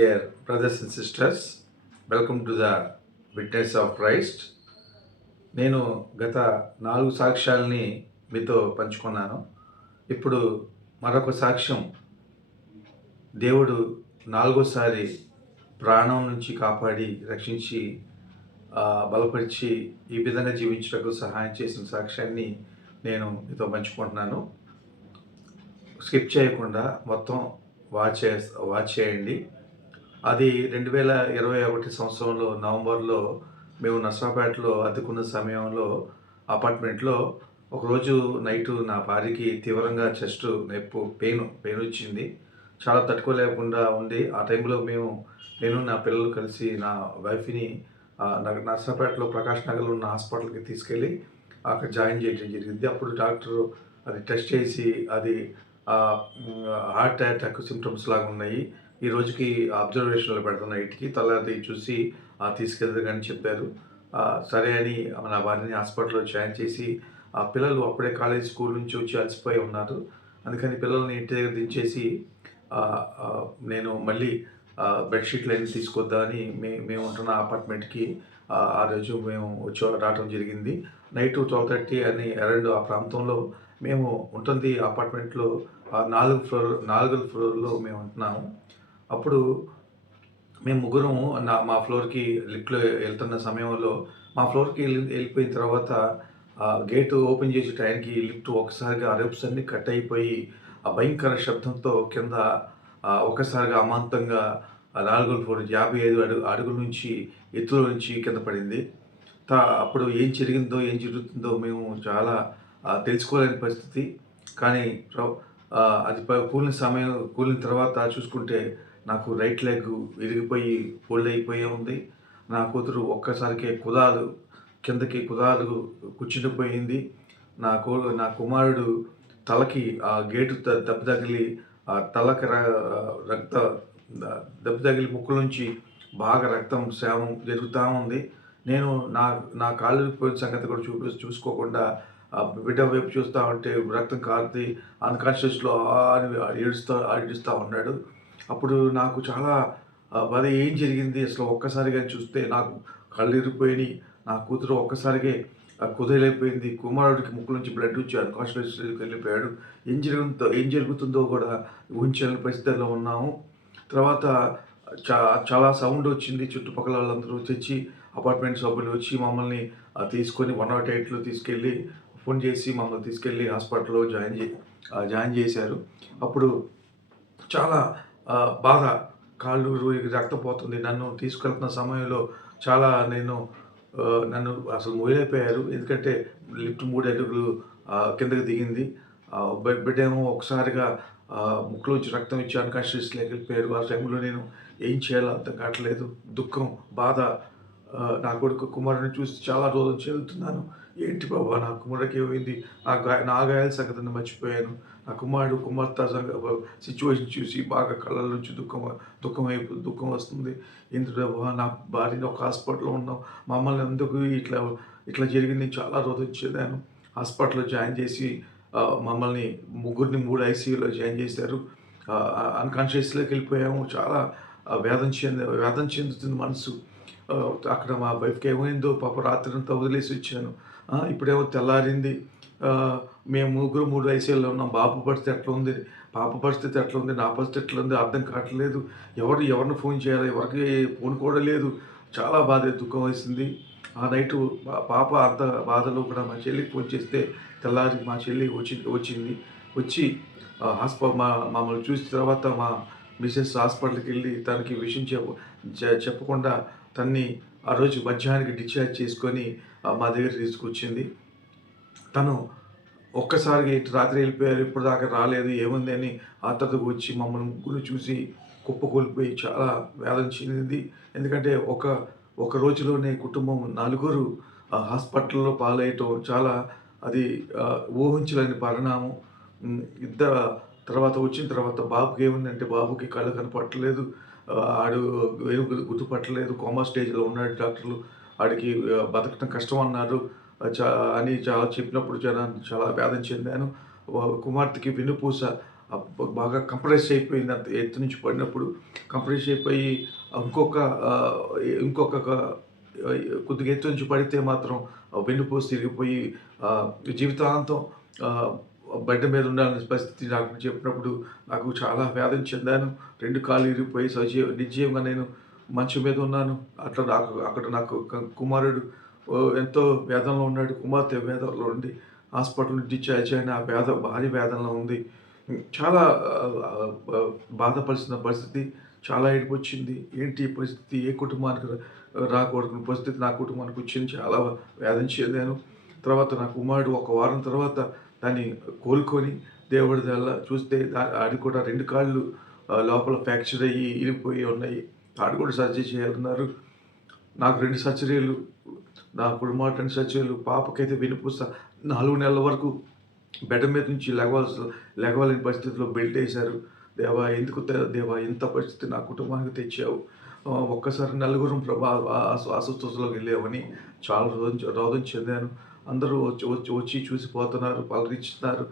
Dear brothers and sisters welcome to the witness of Christ నేను గత నాలుగు సాక్ష్యాలని మీతో పంచుకున్నాను. ఇప్పుడు మరొక సాక్ష్యం. దేవుడు నాలుగోసారి ప్రాణం నుంచి కాపాడి రక్షించి బలపరిచి ఈ విధంగా జీవించటకు సహాయం చేసిన సాక్ష్యాన్ని నేను మీతో పంచుకుంటున్నాను. స్కిప్ చేయకుండా మొత్తం వాచ్ చే వాచ్ చేయండి. అది రెండు వేల ఇరవై ఒకటి సంవత్సరంలో నవంబర్లో మేము నర్సాపేటలో అద్దెకున్న సమయంలో అపార్ట్మెంట్లో ఒకరోజు నైటు నా భార్యకి తీవ్రంగా చెస్ట్ నొప్పు పెయిన్ పెయిన్ వచ్చింది. చాలా తట్టుకోలేకుండా ఉంది ఆ టైంలో మేము నేను నా పిల్లలు కలిసి నా వైఫ్ని నర్సాపేటలో ప్రకాష్ నగర్లో ఉన్న హాస్పిటల్కి తీసుకెళ్ళి అక్కడ జాయిన్ చేయడం జరిగింది. అప్పుడు డాక్టర్ అది టెస్ట్ చేసి అది హార్ట్ అటాక్ సిమ్టమ్స్ లాగా ఉన్నాయి. ఈ రోజుకి అబ్జర్వేషన్లో పెడుతున్న ఇంటికి తర్వాత చూసి ఆ, తీసుకెళ్తారు కానీ చెప్పారు. సరే అని నా వారిని హాస్పిటల్లో జాయిన్ చేసి ఆ పిల్లలు అప్పుడే కాలేజ్ స్కూల్ నుంచి వచ్చి అలసిపోయి ఉన్నారు. అందుకని పిల్లల్ని ఇంటి దగ్గర దించేసి నేను మళ్ళీ ఆ, బెడ్షీట్లు అన్ని తీసుకొద్దామని మే మేము ఉంటున్న అపార్ట్మెంట్కి ఆ రోజు మేము వచ్చి రావడం జరిగింది. నైట్ ట్వెల్వ్ థర్టీ అని అరౌండ్ ఆ ప్రాంతంలో మేము ఉంటుంది అపార్ట్మెంట్లో నాలుగు ఫ్లోర్ నాలుగు ఫ్లోర్లో మేము ఉంటున్నాము. అప్పుడు మేము ముగ్గురం నా మా ఫ్లోర్కి లిఫ్ట్లో వెళ్తున్న సమయంలో మా ఫ్లోర్కి వెళ్ళి వెళ్ళిపోయిన తర్వాత గేటు ఓపెన్ చేసే టైంకి లిఫ్ట్ ఒకసారిగా అరబ్స్ అన్నీ కట్ అయిపోయి ఆ భయంకర శబ్దంతో కింద ఒకసారిగా అమాంతంగా నాలుగు ఫ్లోర్ యాభై ఐదు అడుగు అడుగుల నుంచి ఎత్తులో నుంచి కింద పడింది. తా అప్పుడు ఏం జరిగిందో ఏం జరుగుతుందో మేము చాలా తెలుసుకోలేని పరిస్థితి. కానీ అది కూలిన సమయం కూలిన తర్వాత చూసుకుంటే నాకు రైట్ లెగ్ విరిగిపోయి ఫోల్డ్ అయిపోయి ఉంది. నా కూతురు ఒక్కసారికే కుదాలు కిందకి కుదాలు కూర్చుండిపోయింది. నా కో నా కుమారుడు తలకి ఆ గేటు దెబ్బ తగిలి ఆ తలకి ర- రక్త దెబ్బ తగిలి ముక్కు నుంచి బాగా రక్తం సేవం జరుగుతూ ఉంది. నేను నా నా కాళ్ళు పోయిన సంగతి కూడా చూపి చూసుకోకుండా బిడ్డ వైపు చూస్తూ ఉంటే రక్తం కారుతి అన్కాన్షియస్లో అని ఏడుస్తూ ఏడుస్తూ ఉన్నాడు. అప్పుడు నాకు చాలా ఆ, బాధ ఏం జరిగింది? అసలు ఒక్కసారిగా చూస్తే నాకు కళ్ళు ఇరిగిపోయినాయి. నా కూతురు ఒక్కసారిగా ఆ, కుదేలైపోయింది. కుమారుడికి ముక్కు నుంచి బ్లడ్ వచ్చి అన్కాన్షియస్కి వెళ్ళిపోయాడు. ఏం జరుగుతుందో ఏం జరుగుతుందో కూడా ఊహించలేని పరిస్థితుల్లో ఉన్నాము. తర్వాత చా చాలా సౌండ్ వచ్చింది. చుట్టుపక్కల వాళ్ళందరూ తెచ్చి అపార్ట్మెంట్ సభ్యులు వచ్చి మమ్మల్ని తీసుకొని వన్ నాట్ ఎయిట్లో తీసుకెళ్ళి ఫోన్ చేసి మమ్మల్ని తీసుకెళ్ళి హాస్పిటల్లో జాయిన్ చే జాయిన్ చేశారు. అప్పుడు చాలా బాధ కాళ్ళు రు- రక్తపోతుంది. నన్ను తీసుకెళ్తున్న సమయంలో చాలా నేను నన్ను అసలు మొయిలైపోయారు ఎందుకంటే లిఫ్ట్ మూడు అడుగులు కిందకి దిగింది. బెడ్ బిడ్డ ఏమో ఒకసారిగా ముక్కులోంచి రక్తం ఇచ్చి అన్కాన్షియస్ వెళ్ళిపోయారు ఆ టైంలో నేను ఏం చేయాలో అర్థం కావట్లేదు. దుఃఖం బాధ నా కొడుకు కుమారుని చూసి చాలా రోజులు చెల్లుతున్నాను ఏంటి బాబా నా కుమారుడికి ఏమైంది? నా గా నా గాయాల సంగతిని మర్చిపోయాను. ఆ కుమారుడు కుమార్తె సిచ్యువేషన్ చూసి బాగా కళ్ళ నుంచి దుఃఖం దుఃఖం అయిపో దుఃఖం వస్తుంది. ఎందుకు నా భార్యని ఒక హాస్పిటల్లో ఉన్నాం. మమ్మల్ని ఎందుకు ఇట్లా ఇట్లా జరిగింది? చాలా రోజు వచ్చేదాను హాస్పిటల్లో జాయిన్ చేసి మమ్మల్ని ముగ్గురిని మూడు ఐసీయూలో జాయిన్ చేశారు. అన్కాన్షియస్లోకి వెళ్ళిపోయాము. చాలా వేదన చెంది వేదన చెందుతుంది మనసు. అక్కడ మా వైఫ్కి ఏమైందో పాప రాత్రి అంతా వదిలేసి వచ్చాను. ఇప్పుడేమో తెల్లారింది. మేము ముగ్గురు మూడు ఐసీయూలో ఉన్నాం. బాబు పరిస్థితి ఎట్లా ఉంది? పాప పరిస్థితి ఎట్లా ఉంది? నా పరిస్థితి ఎట్లా ఉంది? అర్థం కావట్లేదు. ఎవరు ఎవరిని ఫోన్ చేయాలి? ఎవరికి ఫోన్ కూడా లేదు. చాలా బాధ దుఃఖం వేసింది. ఆ నైటు పాప అంత బాధలో కూడా మా చెల్లికి ఫోన్ చేస్తే తెల్లారి మా చెల్లి వచ్చి వచ్చింది. వచ్చి హాస్పిటల్ మా మమ్మల్ని చూసిన తర్వాత మా మిసెస్ హాస్పిటల్కి వెళ్ళి తనకి విషయం చెప్ప చెప్పకుండా తన్ని ఆ రోజు మధ్యాహ్నానికి డిశ్చార్జ్ చేసుకొని మా దగ్గర తీసుకొచ్చింది. తను ఒక్కసారిగా ఇటు రాత్రి వెళ్ళిపోయారు ఇప్పుడు దాకా రాలేదు ఏముంది అని ఆతకు వచ్చి మమ్మల్ని ముగ్గురు చూసి కుప్పకూలిపోయి చాలా వేదన చెందింది. ఎందుకంటే ఒక ఒక రోజులోనే కుటుంబం నలుగురు హాస్పిటల్లో పాలయ్యటం చాలా అది ఊహించలేని పరిణామం. ఇద్దరు తర్వాత వచ్చిన తర్వాత బాబుకి ఏముందంటే బాబుకి కళ్ళు కనపట్టలేదు ఆడు ఏం గుర్తుపట్టలేదు కోమా స్టేజ్లో ఉన్నాడు డాక్టర్లు ఆడికి బతకడం కష్టం అన్నారు చా అని చాలా చెప్పినప్పుడు చాలా చాలా వేదన చెందాను. కుమార్తెకి వెన్నుపూస బాగా కంప్రెస్ అయిపోయింది అంత ఎత్తు నుంచి పడినప్పుడు. కంప్రెస్ అయిపోయి ఇంకొక ఇంకొక కొద్దిగా ఎత్తు నుంచి పడితే మాత్రం వెన్నుపూస తిరిగిపోయి జీవితాంతం బయట మీద ఉండాలనే పరిస్థితి నాకు చెప్పినప్పుడు నాకు చాలా వేదన చెందాను. రెండు కాళ్ళు ఇరిగిపోయి సజీవ నిర్జీవంగా నేను మంచం మీద ఉన్నాను. అట్లా నాకు అక్కడ నాకు కుమారుడు ఎంతో వేదనలో ఉన్నాడు. కుమార్తె వేదనలో ఉండి హాస్పిటల్ డిశ్చార్జ్ అయిన ఆ వేద భారీ వేదనలో ఉంది. చాలా బాధపరిచిన పరిస్థితి చాలా ఏడుపు వచ్చింది ఏంటి పరిస్థితి? ఏ కుటుంబానికి రాకూడదు పరిస్థితి? నా కుటుంబానికి వచ్చింది. చాలా వేదన చెందాను. తర్వాత నా కుమారుడు ఒక వారం తర్వాత దాన్ని కోలుకొని దేవుడి దల్ల చూస్తే అది కూడా రెండు కాళ్ళు లోపల ఫ్రాక్చర్ అయ్యి ఇరిగిపోయి ఉన్నాయి. ఆడు కూడా సర్జరీ చేయాలన్నారు. నాకు రెండు సర్జరీలు నా కుటుంబానికి సచివులు పాపకైతే వినిపిస్తా. నాలుగు నెలల వరకు బెడ్ మీద నుంచి లెగవాల్సి లెగవాలని పరిస్థితిలో బెల్ట్ వేశారు. దేవా ఎందుకు దేవా ఇంత పరిస్థితి నా కుటుంబానికి తెచ్చావు? ఒక్కసారి నలుగురం ప్రభా అస్వస్థతలోకి వెళ్ళామని చాలా రోదం రోదం చెందాను. అందరూ వచ్చి వచ్చి వచ్చి చూసిపోతున్నారు పలకరించుతున్నారు.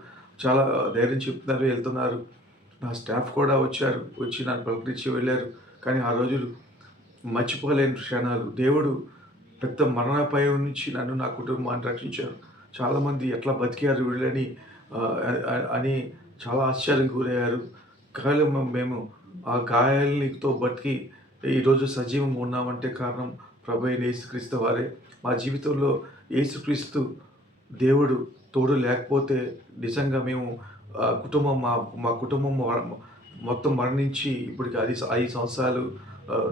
చాలా ధైర్యం చెప్తున్నారు వెళ్తున్నారు. నా స్టాఫ్ కూడా వచ్చారు వచ్చి నాకు పలకరించి వెళ్ళారు. కానీ ఆ రోజులు మర్చిపోలేని క్షణాలు. దేవుడు పెద్ద మరణాపాయం నుంచి నన్ను నా కుటుంబాన్ని రక్షించారు. చాలామంది ఎట్లా బతికారు వీళ్ళని అని చాలా ఆశ్చర్యం గురయ్యారు. కేవలం మేము ఆ గాయాలతో బతికి ఈరోజు సజీవంగా ఉన్నామంటే కారణం ప్రభు అయిన యేసుక్రీస్తు వారే. మా జీవితంలో యేసుక్రీస్తు దేవుడు తోడు లేకపోతే నిజంగా మేము కుటుంబం మా మా కుటుంబం మొత్తం మరణించి ఇప్పటికి అది ఐదు సంవత్సరాలు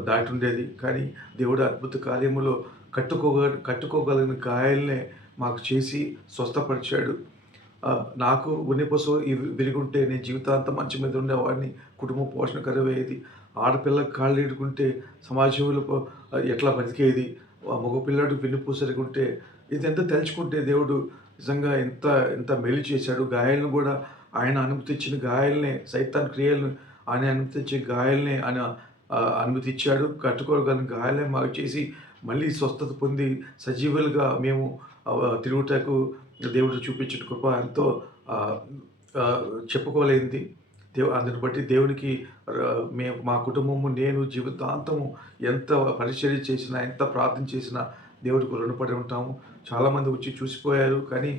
దాటి ఉండేది. కానీ దేవుడు అద్భుత కార్యములో కట్టుకోగ కట్టుకోగలిగిన గాయాలనే మాకు చేసి స్వస్థపరిచాడు. నాకు ఉన్నిపసు ఇవి విరిగుంటే నేను జీవితాంతం మంచి మీద ఉండేవాడిని. కుటుంబ పోషణ కరువయ్యేది. ఆడపిల్లకి కాళ్ళు ఇడుకుంటే సమాజంలో ఎట్లా బతికేది? ఆ వినుపు సరిగుంటే ఇదంతా తలుచుకుంటే దేవుడు నిజంగా ఎంత ఎంత మేలు చేశాడు. గాయాలను కూడా ఆయన అనుమతిచ్చిన గాయాలనే సైతాన్ క్రియలను ఆయన అనుమతించిన గాయాలనే ఆయన అనుమతి ఇచ్చాడు కట్టుకోగలిగిన గాయాలనే మాకు చేసి మళ్ళీ స్వస్థత పొంది సజీవులుగా మేము తిరుగుటకు దేవుడు చూపించిన కృప ఎంతో ఆ, చెప్పుకోలేనిది. దేవు అందుని బట్టి దేవునికి మేము మా కుటుంబము నేను జీవితాంతము ఎంత పరిచర్య చేసినా ఎంత ప్రార్థన చేసినా దేవుడికి రుణపడి ఉంటాము. చాలామంది వచ్చి చూసిపోయారు కానీ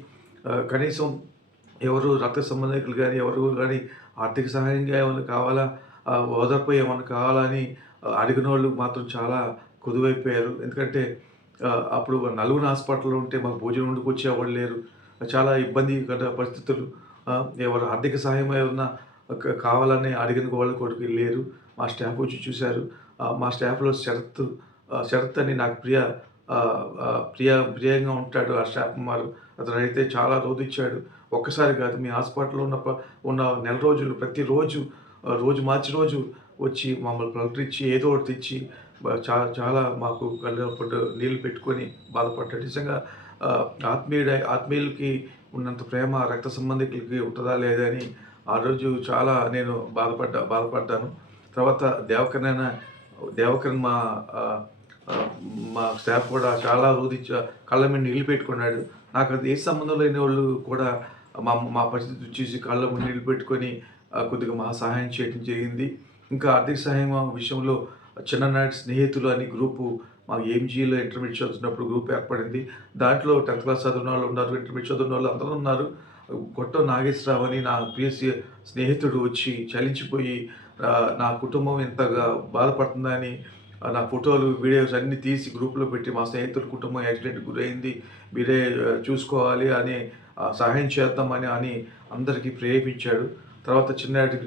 కనీసం ఎవరు రక్త సంబంధికులు కానీ ఎవరు కానీ ఆర్థిక సహాయంగా ఏమైనా కావాలా ఆ, ఏమైనా కావాలని అడిగిన వాళ్ళు మాత్రం చాలా కుదువైపోయారు. ఎందుకంటే అప్పుడు నలుగురు హాస్పిటల్లో ఉంటే మాకు భోజనం వండుకొచ్చేవాళ్ళు లేరు. చాలా ఇబ్బంది పరిస్థితులు. ఎవరు ఆర్థిక సహాయం ఏమన్నా కావాలని అడిగిన వాళ్ళు కొడుకు లేరు. మా స్టాఫ్ వచ్చి చూశారు. మా స్టాఫ్లో శరత్ శరత్ అని నాకు ప్రియ ప్రియ ప్రియంగా ఉంటాడు ఆ స్టాఫ్ కుమారు. అతను అయితే చాలా రోజు ఇచ్చాడు. ఒక్కసారి కాదు మీ హాస్పిటల్లో ఉన్న ఉన్న నెల రోజులు ప్రతిరోజు రోజు మార్చి రోజు వచ్చి మమ్మల్ని పలకరించి ఏదో ఒకటి తెచ్చి చాలా చాలా మాకు కళ్ళప్పుడు నీళ్ళు పెట్టుకొని బాధపడ్డాడు. నిజంగా ఆత్మీయుడ ఆత్మీయులకి ఉన్నంత ప్రేమ రక్త సంబంధికులకి ఉంటుందా లేదని ఆ రోజు చాలా నేను బాధపడ్డా బాధపడ్డాను. తర్వాత దేవకరణ దేవకరణ మా మా స్టాఫ్ కూడా చాలా రోధించ కళ్ళ మీద నీళ్ళు పెట్టుకున్నాడు. నాకు అది ఏ సంబంధం లేని వాళ్ళు కూడా మా మా పరిస్థితి చూసి కళ్ళ నీళ్ళు పెట్టుకొని కొద్దిగా మా సహాయం చేయడం జరిగింది. ఇంకా ఆర్థిక సహాయం విషయంలో చిన్ననాటి స్నేహితులు అని గ్రూపు మాకు ఎంజీలో ఇంటర్మీడియట్ చదువుతున్నప్పుడు గ్రూప్ ఏర్పడింది. దాంట్లో టెన్త్ క్లాస్ చదివిన వాళ్ళు ఉన్నారు ఇంటర్మీడియట్ చదివిన వాళ్ళు అందరూ ఉన్నారు. గొట్ట నాగేశ్వరరావు అని నా పిఎస్సి స్నేహితుడు వచ్చి చలించిపోయి నా కుటుంబం ఎంతగా బాధపడుతుందని నా ఫోటోలు వీడియోస్ అన్నీ తీసి గ్రూప్లో పెట్టి మా స్నేహితుల కుటుంబం యాక్సిడెంట్ గురైంది. మీరే చూసుకోవాలి అని సహాయం చేద్దామని అని అందరికీ ప్రేరేపించాడు. తర్వాత చిన్నటికి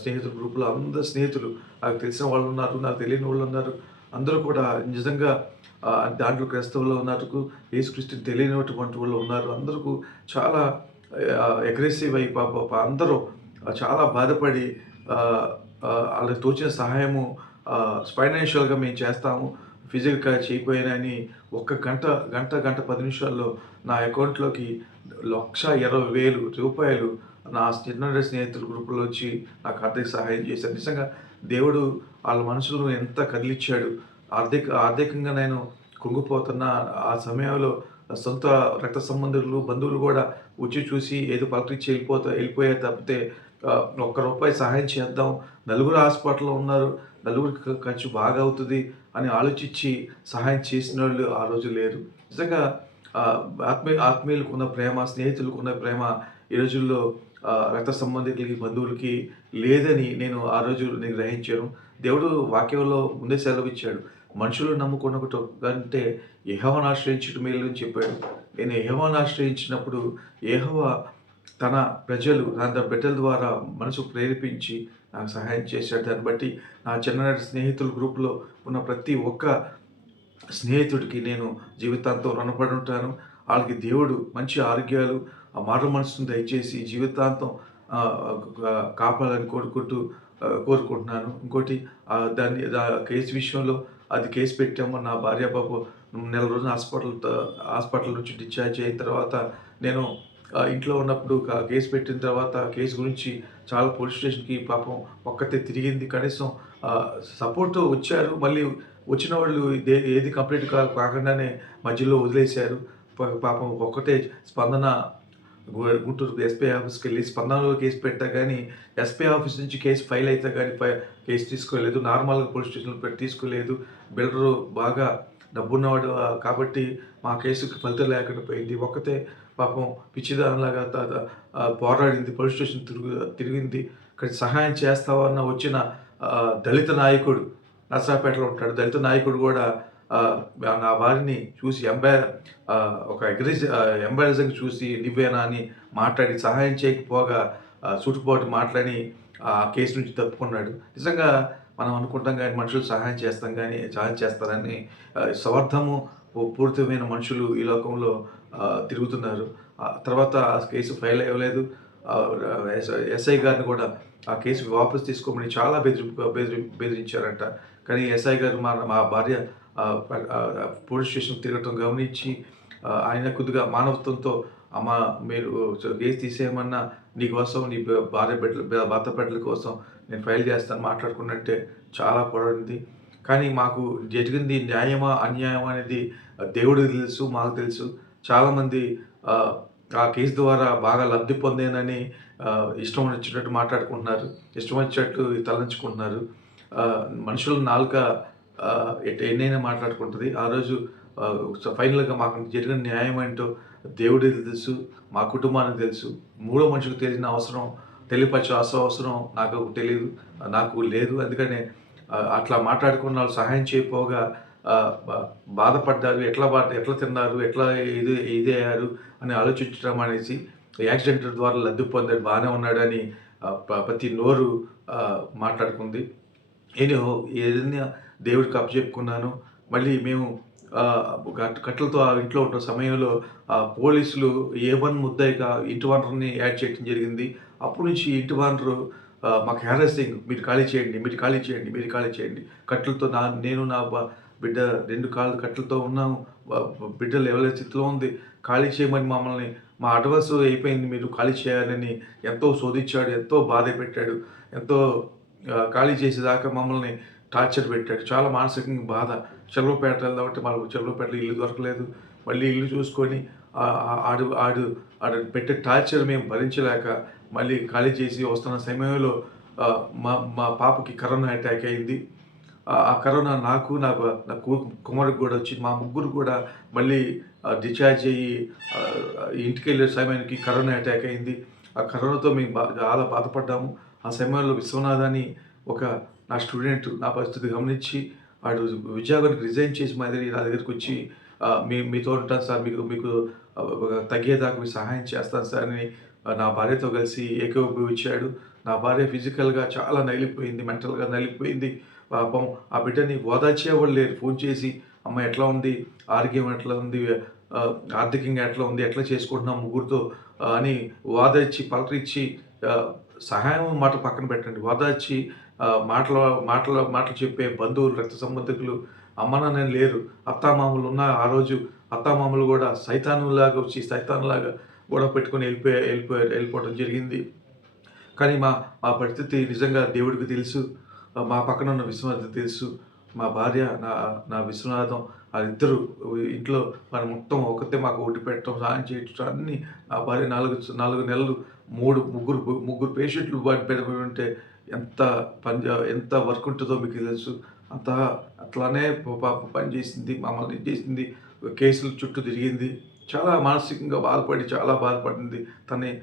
స్నేహితుల గ్రూపులో అందరు స్నేహితులు. నాకు తెలిసిన వాళ్ళు ఉన్నారు నాకు తెలియని వాళ్ళు ఉన్నారు. అందరూ కూడా నిజంగా దాంట్లో క్రైస్తవులు ఉన్నట్టుకు యేసుక్రీస్తుని తెలియనటువంటి వాళ్ళు ఉన్నారు. అందరికీ చాలా అగ్రెసివ్ అయి పాప అందరూ చాలా బాధపడి వాళ్ళకి తోచిన సహాయము ఫైనాన్షియల్గా మేము చేస్తాము. ఫిజికల్గా చేయకపోయినని ఒక్క గంట గంట గంట పది నిమిషాల్లో నా అకౌంట్లోకి లక్ష ఇరవై వేలు రూపాయలు నా చిన్న స్నేహితుల గ్రూపులో వచ్చి నాకు ఆర్థిక సహాయం చేశారు. నిజంగా దేవుడు వాళ్ళ మనసులను ఎంత కదిలిచ్చాడు. ఆర్థిక ఆర్థికంగా నేను కుంగిపోతున్న ఆ సమయంలో సొంత రక్త సంబంధులు బంధువులు కూడా వచ్చి చూసి ఏదో పలకరించి వెళ్ళిపోతా వెళ్ళిపోయే తప్పితే ఒక్క రూపాయి సహాయం చేద్దాం నలుగురు హాస్పిటల్లో ఉన్నారు నలుగురికి ఖర్చు బాగా అవుతుంది అని ఆలోచించి సహాయం చేసిన వాళ్ళు ఆ రోజు లేరు. నిజంగా ఆత్మీయ ఆత్మీయులకు ఉన్న ప్రేమ స్నేహితులకు ఉన్న ప్రేమ ఈ రోజుల్లో రక్త సంబంధికులకి బంధువులకి లేదని నేను ఆ రోజు నేను గ్రహించాను. దేవుడు వాక్యంలో ముందే సెలవు ఇచ్చాడు మనుషులు నమ్ముకున్నట్టు కంటే యెహోవాను ఆశ్రయించడం మేలు అని చెప్పాడు. నేను యెహోవాను ఆశ్రయించినప్పుడు యెహోవా తన ప్రజలు తన బిడ్డల ద్వారా మనసు ప్రేరేపించి నాకు సహాయం చేశాడు. దాన్ని బట్టి నా చిన్ననాటి స్నేహితుల గ్రూప్లో ఉన్న ప్రతి ఒక్క స్నేహితుడికి నేను జీవితాంతం రుణపడి ఉంటాను. వాళ్ళకి దేవుడు మంచి ఆరోగ్యాలు ఆ మారు మనసును దయచేసి జీవితాంతం కాపాడాలని కాపాలని కోరుకుంటూ కోరుకుంటున్నాను. ఇంకోటి దాన్ని కేసు విషయంలో అది కేసు పెట్టాము. నా భార్య బాబు నెల రోజులు హాస్పిటల్ హాస్పిటల్ నుంచి డిశ్చార్జ్ అయిన తర్వాత నేను ఆ, ఇంట్లో ఉన్నప్పుడు కేసు పెట్టిన తర్వాత కేసు గురించి చాలా పోలీస్ స్టేషన్కి పాపం ఒక్కతే తిరిగింది. కనీసం సపోర్ట్ వచ్చారు. మళ్ళీ వచ్చిన వాళ్ళు ఏది కంప్లీట్ కాకుండానే మధ్యలో వదిలేశారు. పాపం ఒక్కటే స్పందన గుంటూరు ఎస్పీ ఆఫీస్కి వెళ్ళి స్పందనలో కేసు పెట్టా కానీ ఎస్పీ ఆఫీస్ నుంచి కేసు ఫైల్ అయితే కానీ ఫై కేసు తీసుకోలేదు. నార్మల్గా పోలీస్ స్టేషన్లో పెట్టి తీసుకోలేదు. బిల్డరు బాగా డబ్బున్నవాడు. కాబట్టి మా కేసుకి ఫలితం లేకుండా పోయింది. ఒక్కతే పాపం పిచ్చిదానిలాగా పోరాడింది. పోలీస్ స్టేషన్ తిరుగు తిరిగింది. ఇక్కడ సహాయం చేస్తావన్న వచ్చిన దళిత నాయకుడు నర్సాపేటలో ఉంటాడు. దళిత నాయకుడు కూడా నా వారిని చూసి ఎంబా ఒక అగ్రెసి ఎంబారసింగ్ చూసి నువ్వేనా అని మాట్లాడి సహాయం చేయకపోగా ఆ, మాట్లాడి ఆ కేసు నుంచి తప్పుకున్నాడు. నిజంగా మనం అనుకుంటాం కానీ మనుషులు సహాయం చేస్తాం కానీ సహాయం చేస్తారని ఆ, స్వార్థము మనుషులు ఈ లోకంలో తిరుగుతున్నారు. తర్వాత ఆ కేసు ఫైల్ అవ్వలేదు ఎస్ఐ గారిని కూడా ఆ కేసు వాపసు తీసుకోమని చాలా బెదిరింపు బెదిరి బెదిరించారంట. కానీ ఎస్ఐ గారు మా మా భార్య పోలీస్ స్టేషన్ తిరగటం గమనించి ఆయన కొద్దిగా మానవత్వంతో అమ్మ మీరు కేసు తీసేయమన్నా నీ కోసం నీ భార్య బిడ్డల భర్త బిడ్డల కోసం నేను ఫైల్ చేస్తాను మాట్లాడుకున్నట్టే చాలా పొడవుంది కానీ మాకు జరిగింది న్యాయమా అన్యాయమా అనేది దేవుడికి తెలుసు మాకు తెలుసు. చాలామంది ఆ, కేసు ద్వారా బాగా లబ్ధి పొందేనని ఇష్టం వచ్చినట్టు మాట్లాడుకుంటున్నారు. ఇష్టం వచ్చినట్టు తలంచుకుంటున్నారు. మనుషుల నాలుక ఎట్- ఎన్నైనా మాట్లాడుకుంటుంది. ఆ రోజు ఫైనల్గా మాకు జరిగిన న్యాయం ఏంటో దేవుడికి తెలుసు మా కుటుంబానికి తెలుసు. మూడో మనుషులకు తెలిసిన అవసరం తెలియపరచే అవసరం నాకు తెలియదు నాకు లేదు. అందుకనే అట్లా మాట్లాడుకున్న వాళ్ళు సహాయం చేయకపోగా బా- బాధపడ్డారు ఎట్లా బాధ ఎట్లా తిన్నారు ఎట్లా ఇది ఇది అయ్యారు అని ఆలోచించడం అనేసి యాక్సిడెంట్ ద్వారా లబ్ధి పొందాడు బాగానే ఉన్నాడని ప్రతి నోరు మాట్లాడుకుంది. నేను ఏదైనా దేవుడికి అప్పచెప్పుకున్నాను మళ్ళీ మేము కట్టలతో ఆ ఇంట్లో ఉన్న సమయంలో ఆ పోలీసులు ఏ వన్ ముద్దాయిగా ఇంటి వనరుని యాడ్ చేయడం జరిగింది. అప్పటి నుంచి ఇంటి వనరు మాకు హ్యారెసింగ్ మీరు ఖాళీ చేయండి మీరు ఖాళీ చేయండి మీరు ఖాళీ చేయండి. కట్టలతో నా నేను నా బిడ్డ రెండు కాళ్ళు కట్టలతో ఉన్నాము. బిడ్డలు ఎవరి స్థితిలో ఉంది. ఖాళీ చేయమని మమ్మల్ని మా అడ్వాన్స్ అయిపోయింది మీరు ఖాళీ చేయాలని ఎంతో శోధించాడు ఎంతో బాధ పెట్టాడు ఎంతో ఖాళీ చేసేదాకా మమ్మల్ని టార్చర్ పెట్టాడు. చాలా మానసికంగా బాధ. చెలవపేట వెళ్దామంటే మాకు చెలవపేటలో ఇల్లు దొరకలేదు. మళ్ళీ ఇల్లు చూసుకొని ఆడు ఆడు ఆడు పెట్టే టార్చర్ మేము భరించలేక మళ్ళీ ఖాళీ చేసి వస్తున్న సమయంలో మా మా పాపకి కరోనా అటాక్ అయింది. ఆ కరోనా నాకు నా కుమారుడు నా కుమారుడికి కూడా వచ్చి మా ముగ్గురు కూడా మళ్ళీ డిశ్చార్జ్ అయ్యి ఇంటికి వెళ్ళే సమయానికి కరోనా అటాక్ అయింది. ఆ కరోనాతో మేము బా చాలా బాధపడ్డాము. ఆ సమయంలో విశ్వనాథ్ అని ఒక నా స్టూడెంట్ నా పరిస్థితి గమనించి వాడు ఉద్యోగానికి రిజైన్ చేసి మా దగ్గర నా దగ్గరికి వచ్చి మీ మీతో ఉంటాను సార్ మీకు మీకు తగ్గేదాకా మీకు సహాయం చేస్తాను సార్ అని నా భార్యతో కలిసి ఏకీభవించాడు. నా భార్య ఫిజికల్గా చాలా నలిగిపోయింది మెంటల్గా నలిగిపోయింది. పాపం ఆ బిడ్డని ఓదార్చేవాళ్ళు లేరు. ఫోన్ చేసి అమ్మ ఎట్లా ఉంది? ఆరోగ్యం ఎట్లా ఉంది? ఆర్థికంగా ఎట్లా ఉంది? ఎట్లా చేసుకుంటున్నాం ముగ్గురితో? అని ఓదార్చి పలకరించి సహాయం మాట పక్కన పెట్టండి. ఓదార్చి మాటల మాటల మాటలు చెప్పే బంధువులు రక్త సంబంధికులు అమ్మననే లేరు. అత్తామామలు ఉన్న ఆ రోజు అత్తామామలు కూడా సైతానులాగా వచ్చి సైతానులాగా కూడా పెట్టుకొని వెళ్ళిపోయా వెళ్ళిపోయారు వెళ్ళిపోవడం జరిగింది. కానీ మా మా పరిస్థితి నిజంగా దేవుడికి తెలుసు. మా పక్కన ఉన్న విశ్వనాథం తెలుసు. మా భార్య నా నా విశ్వనాథం వాళ్ళిద్దరూ ఇంట్లో మనం మొత్తం ఒకతే మాకు ఒడ్డు పెట్టడం సాయం చేయటం అన్నీ ఆ భార్య నాలుగు నాలుగు నెలలు మూడు ముగ్గురు ముగ్గురు పేషెంట్లు పెడిపోయి ఉంటే ఎంత పని ఎంత వర్క్ ఉంటుందో మీకు తెలుసు. అంత అట్లానే పాప పని చేసింది మమ్మల్ని చేసింది కేసులు చుట్టూ తిరిగింది. చాలా మానసికంగా బాధపడి చాలా బాధపడింది. తనని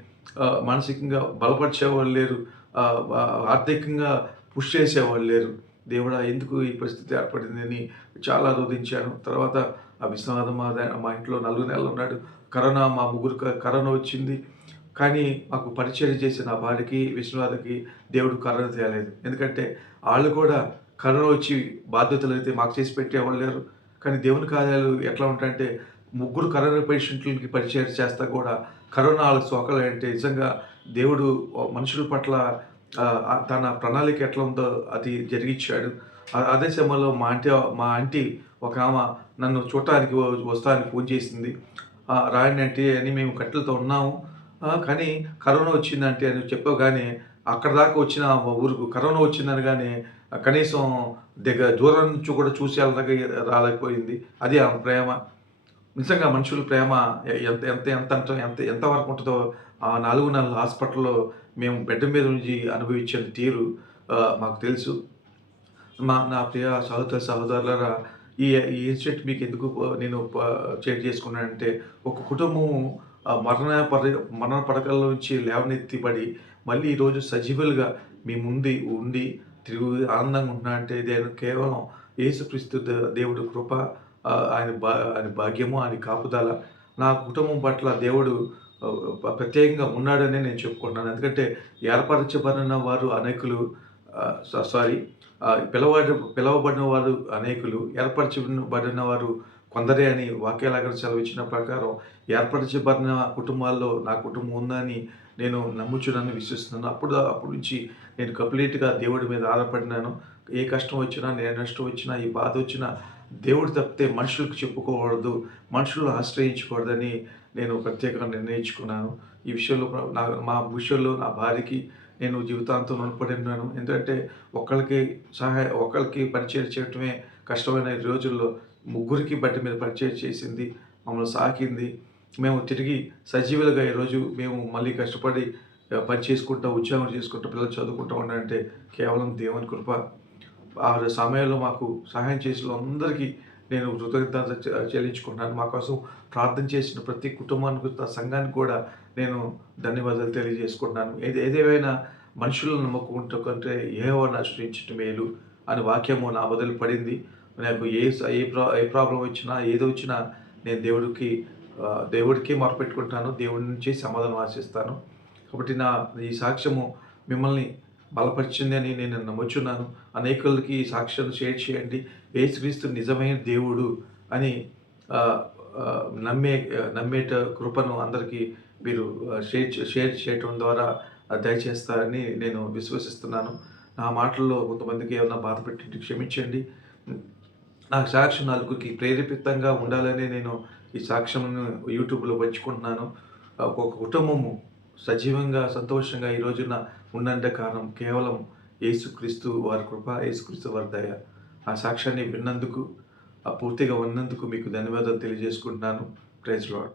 మానసికంగా బలపరిచేవాళ్ళు లేరు. ఆర్థికంగా పుష్ చేసేవాళ్ళు లేరు. దేవుడా ఎందుకు ఈ పరిస్థితి ఏర్పడింది అని చాలా రోధించాను. తర్వాత ఆ విశ్వనాథం మా మా ఇంట్లో నలుగురు నెలలు ఉన్నాడు. కరోనా మా ముగ్గురు కరోనా వచ్చింది. కానీ మాకు పరిచయం చేసిన వారికి విశ్వనాథకి దేవుడు కరోనా తేలేదు ఎందుకంటే వాళ్ళు కూడా కరోనా వచ్చి బాధ్యతలు అయితే మాకు చేసి పెట్టేవాళ్ళు లేరు. కానీ దేవుని కార్యాలు ఎట్లా ఉంటాయంటే ముగ్గురు కరోనా పేషెంట్లకి పరిచయం చేస్తా కూడా కరోనా వాళ్ళకి సోకలు అంటే నిజంగా దేవుడు మనుషుల పట్ల తన ప్రణాళిక ఎట్లా ఉందో అది జరిగించాడు. అదే సమయంలో మా ఆంటీ మా ఆంటీ ఒక ఆమె నన్ను చూడటానికి వస్తానికి ఫోన్ చేసింది. రాయండి అంటే అని మేము కట్టెలతో ఉన్నాము. కానీ కరోనా వచ్చిందంటే అని చెప్పగానే అక్కడ దాకా వచ్చిన ఊరుకు కరోనా వచ్చిందని కానీ కనీసం దగ్గర దూరం నుంచి కూడా చూసి రాలేకపోయింది. అది ఆమె ప్రేమ. నిజంగా మనుషుల ప్రేమ ఎంత ఎంత ఎంత ఎంత ఎంతవరకు ఉంటుందో ఆ నాలుగు నెలల హాస్పిటల్లో మేము బెడ్ మీద నుంచి అనుభవించిన తీరు మాకు తెలుసు. మా నా ప్రియ సహోదర సహోదరులరా ఈ ఈ ఇన్సిడెంట్ మీకు ఎందుకు నేను ప- షేర్ చేసుకున్నానంటే ఒక కుటుంబం మరణ పరి మరణ పడకల నుంచి లేవనెత్తిబడి మళ్ళీ ఈరోజు సజీవులుగా మీ ముందు ఉండి తిరుగు ఆనందంగా ఉంటున్నా అంటే నేను కేవలం యేసుక్రీస్తు దే- దేవుడు కృప ఆయన భా ఆయన భాగ్యము ఆయన కాపుదల. నా కుటుంబం పట్ల దేవుడు ప్రత్యేకంగా ఉన్నాడని నేను చెప్పుకుంటున్నాను. ఎందుకంటే ఏర్పరచబడిన వారు అనేకులు సారీ పిలవబడి పిలవబడిన వారు అనేకులు ఏర్పరచబడిన వారు కొందరే అని వాక్యాలగర సెలవిచ్చిన ప్రకారం ఏర్పరచబడిన కుటుంబాల్లో నా కుటుంబం ఉందని నేను నమ్ముచున్నాను విశ్వసిస్తున్నాను. అప్పుడు అప్పటి నుంచి నేను కంప్లీట్గా దేవుడి మీద ఆధారపడినాను. ఏ కష్టం వచ్చినా నేను నష్టం వచ్చినా ఈ బాధ వచ్చినా దేవుడు తప్పితే మనుషులకు చెప్పుకోకూడదు మనుషులు ఆశ్రయించకూడదని నేను ప్రత్యేకంగా నిర్ణయించుకున్నాను. ఈ విషయంలో నా మా విషయంలో నా భార్యకి నేను జీవితాంతం రుణపడి ఉన్నాను. ఎందుకంటే ఒకళ్ళకి సహాయ ఒకళ్ళకి పరిచయం చేయటమే కష్టమైన ఈ రోజుల్లో ముగ్గురికి బట్టి మీద పరిచయం చేసింది మమ్మల్ని సాకింది. మేము తిరిగి సజీవులుగా ఈరోజు మేము మళ్ళీ కష్టపడి పని చేసుకుంటా ఉద్యోగం చేసుకుంటా పిల్లలు చదువుకుంటూ ఉండాలంటే కేవలం దేవుని కృప. ఆ సమయంలో మాకు సహాయం చేసిన అందరికీ నేను కృతజ్ఞత చెల్లించుకుంటున్నాను. మా కోసం ప్రార్థన చేసిన ప్రతి కుటుంబానికి సంఘానికి కూడా నేను ధన్యవాదాలు తెలియజేసుకుంటున్నాను. ఏది ఏదేమైనా మనుషులను నమ్ముకుంటూ కంటే ఏవో ఆశ్రయించటం మేలు అని వాక్యము నా బదులు పడింది. నాకు ఏ ఏ ప్రా ఏ ప్రాబ్లం వచ్చినా ఏది వచ్చినా నేను దేవుడికి దేవుడికే దేవుడికి మొరపెట్టుకుంటాను దేవుడి నుంచి సమాధానం ఆశిస్తాను. కాబట్టి నా ఈ సాక్ష్యము మిమ్మల్ని బలపరిచింది అని నేను నమ్ముచున్నాను. అనేకులకి ఈ సాక్ష్యాన్ని షేర్ చేయండి. ఏసుక్రీస్తు నిజమైన దేవుడు అని నమ్మే నమ్మేట కృపను అందరికీ మీరు షేర్ షేర్ చేయటం ద్వారా దయచేస్తారని నేను విశ్వసిస్తున్నాను. నా మాటల్లో కొంతమందికి ఏమైనా బాధ పెట్టి క్షమించండి. నా సాక్ష్యం నలుగురికి ప్రేరేపితంగా ఉండాలని నేను ఈ సాక్ష్యంను యూట్యూబ్లో పంచుకుంటున్నాను. ఒక కుటుంబము సజీవంగా సంతోషంగా ఈ రోజున ఉండంటే కారణం కేవలం యేసుక్రీస్తు వారి కృప యేసుక్రీస్తు వారి దయ. ఆ సాక్ష్యాన్ని విన్నందుకు ఆ పూర్తిగా ఉన్నందుకు మీకు ధన్యవాదాలు తెలియజేసుకుంటున్నాను. Praise lord